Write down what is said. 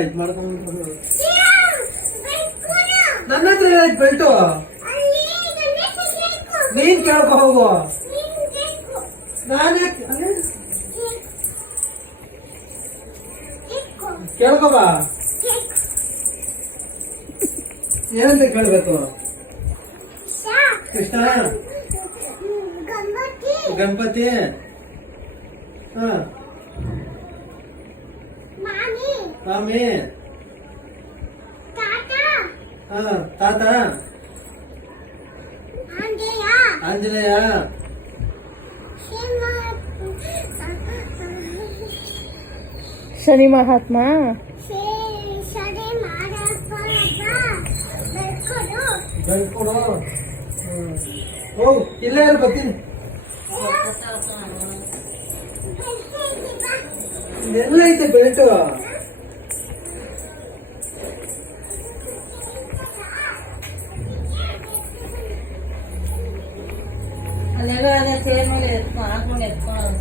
ಇದು ಮಾಡ್ಕೊಂಡು ನನ್ನ ಹತ್ರ ಏನಾಯ್ತು ಬೆಲ್ಟು ನೀನ್ ಕೇಳ್ಕೊ ಹೋಗು ನಾನೇ ಕೇಳ್ಕೊಬಾ ಏನಂತ ಕೇಳ್ಬೇಕು ಕೃಷ್ಣ ಗಣಪತಿ ಹ ಮಾಮಿ ಹ ತಾತ ಆಂಜನೇಯ ಶನಿ ಮಹಾತ್ಮ ಬೆಳ್ಕೊಡು ಹೋಗು ಇಲ್ಲೇ ಇರು ಬರ್ತೀನಿ ಎಲ್ಲ ಐತೆ ಬೆಲ್ಟು ಅಲ್ಲೆಲ್ಲ ಅದೇ ಸೇರ್ ಮೇಲೆ ಹಾಕೊಂಡು ಎತ್ಕೊಳ್ಳೋದು